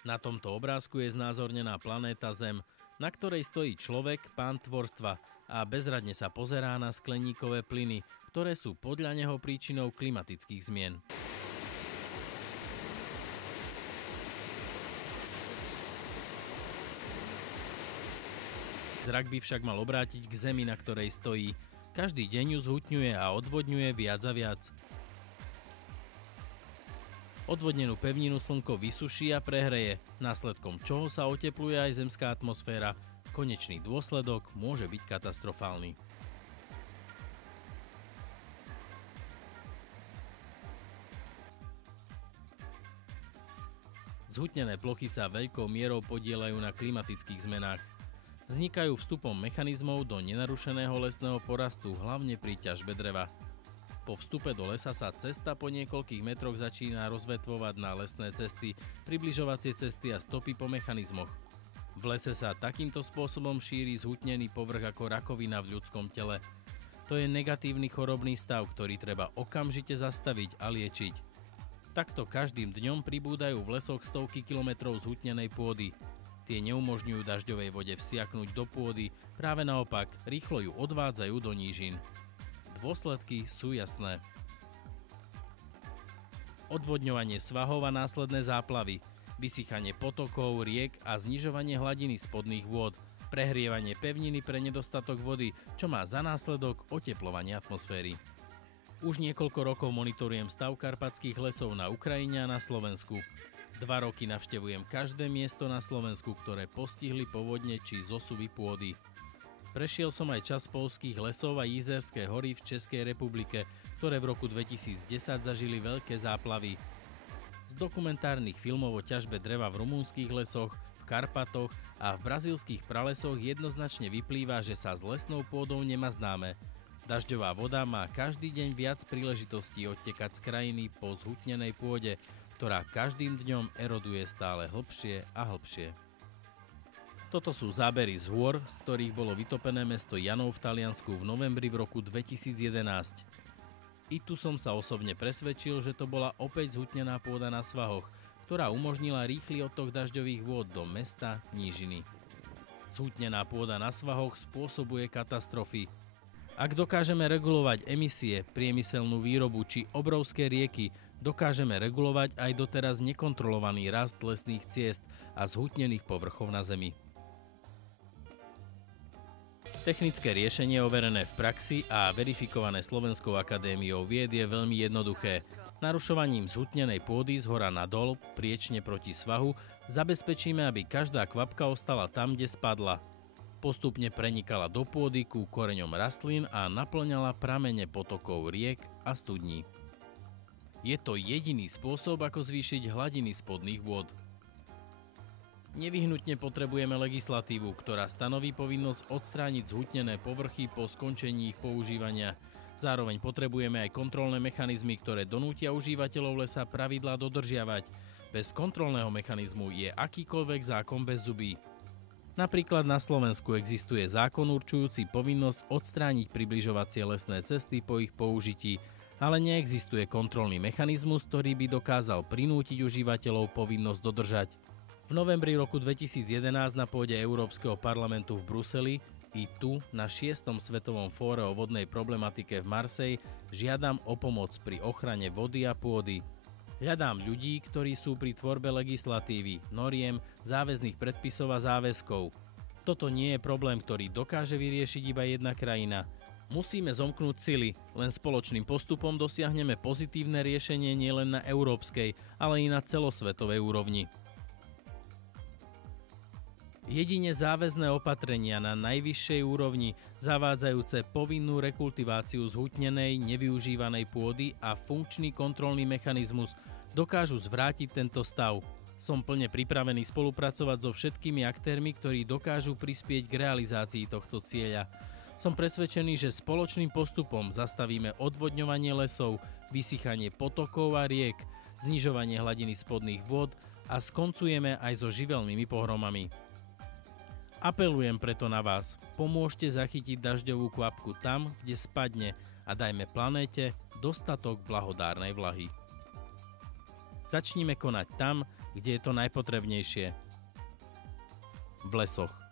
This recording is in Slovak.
Na tomto obrázku je znázornená planéta Zem, na ktorej stojí človek, pán tvorstva, a bezradne sa pozerá na skleníkové plyny, ktoré sú podľa neho príčinou klimatických zmien. Zrak by však mal obrátiť k Zemi, na ktorej stojí. Každý deň ju zhutňuje a odvodňuje viac a viac. Odvodnenú pevninu slnko vysuší a prehreje, následkom čoho sa otepluje aj zemská atmosféra. Konečný dôsledok môže byť katastrofálny. Zhutnené plochy sa veľkou mierou podieľajú na klimatických zmenách. Vznikajú vstupom mechanizmov do nenarušeného lesného porastu, hlavne pri ťažbe dreva. Po vstupe do lesa sa cesta po niekoľkých metroch začína rozvetvovať na lesné cesty, približovacie cesty a stopy po mechanizmoch. V lese sa takýmto spôsobom šíri zhutnený povrch ako rakovina v ľudskom tele. To je negatívny chorobný stav, ktorý treba okamžite zastaviť a liečiť. Takto každým dňom pribúdajú v lesoch stovky kilometrov zhutnenej pôdy. Tie neumožňujú dažďovej vode vsiaknúť do pôdy, práve naopak, rýchlo ju odvádzajú do nížin. Dôsledky sú jasné. Odvodňovanie svahov a následné záplavy, vysychanie potokov, riek a znižovanie hladiny spodných vôd, prehrievanie pevniny pre nedostatok vody, čo má za následok oteplovanie atmosféry. Už niekoľko rokov monitorujem stav karpatských lesov na Ukrajine a na Slovensku. 2 roky navštevujem každé miesto na Slovensku, ktoré postihli povodne či zosuvy pôdy. Prešiel som aj časť poľských lesov a Jizerské hory v Českej republike, ktoré v roku 2010 zažili veľké záplavy. Z dokumentárnych filmov o ťažbe dreva v rumunských lesoch, v Karpatoch a v brazílskych pralesoch jednoznačne vyplýva, že sa s lesnou pôdou nemá známe. Dažďová voda má každý deň viac príležitostí odtekať z krajiny po zhutnenej pôde, ktorá každým dňom eroduje stále hlbšie a hlbšie. Toto sú zábery z hôr, z ktorých bolo vytopené mesto Janov v Taliansku v novembri v roku 2011. I tu som sa osobne presvedčil, že to bola opäť zhutnená pôda na svahoch, ktorá umožnila rýchly odtok dažďových vôd do mesta nížiny. Zhutnená pôda na svahoch spôsobuje katastrofy. Ak dokážeme regulovať emisie, priemyselnú výrobu či obrovské rieky, dokážeme regulovať aj doteraz nekontrolovaný rast lesných ciest a zhutnených povrchov na Zemi. Technické riešenie overené v praxi a verifikované Slovenskou akadémiou vied je veľmi jednoduché. Narušovaním zhutnenej pôdy zhora nadol, priečne proti svahu, zabezpečíme, aby každá kvapka ostala tam, kde spadla. Postupne prenikala do pôdy ku koreňom rastlín a naplňala pramene potokov riek a studní. Je to jediný spôsob, ako zvýšiť hladiny spodných vôd. Nevyhnutne potrebujeme legislatívu, ktorá stanoví povinnosť odstrániť zhutnené povrchy po skončení ich používania. Zároveň potrebujeme aj kontrolné mechanizmy, ktoré donútia užívateľov lesa pravidlá dodržiavať. Bez kontrolného mechanizmu je akýkoľvek zákon bez zuby. Napríklad na Slovensku existuje zákon určujúci povinnosť odstrániť približovacie lesné cesty po ich použití, ale neexistuje kontrolný mechanizmus, ktorý by dokázal prinútiť užívateľov povinnosť dodržať. V novembri roku 2011 na pôde Európskeho parlamentu v Bruseli i tu na 6. svetovom fóre o vodnej problematike v Marseille žiadam o pomoc pri ochrane vody a pôdy. Hľadám ľudí, ktorí sú pri tvorbe legislatívy, noriem, záväzných predpisov a záväzkov. Toto nie je problém, ktorý dokáže vyriešiť iba jedna krajina. Musíme zomknúť sily, len spoločným postupom dosiahneme pozitívne riešenie nielen na európskej, ale i na celosvetovej úrovni. Jedine záväzné opatrenia na najvyššej úrovni, zavádzajúce povinnú rekultiváciu zhutnenej, nevyužívanej pôdy a funkčný kontrolný mechanizmus dokážu zvrátiť tento stav. Som plne pripravený spolupracovať so všetkými aktérmi, ktorí dokážu prispieť k realizácii tohto cieľa. Som presvedčený, že spoločným postupom zastavíme odvodňovanie lesov, vysychanie potokov a riek, znižovanie hladiny spodných vôd a skoncujeme aj so živelnými pohromami. Apelujem preto na vás, pomôžte zachytiť dažďovú kvapku tam, kde spadne a dajme planéte dostatok blahodárnej vlahy. Začnime konať tam, kde je to najpotrebnejšie. V lesoch.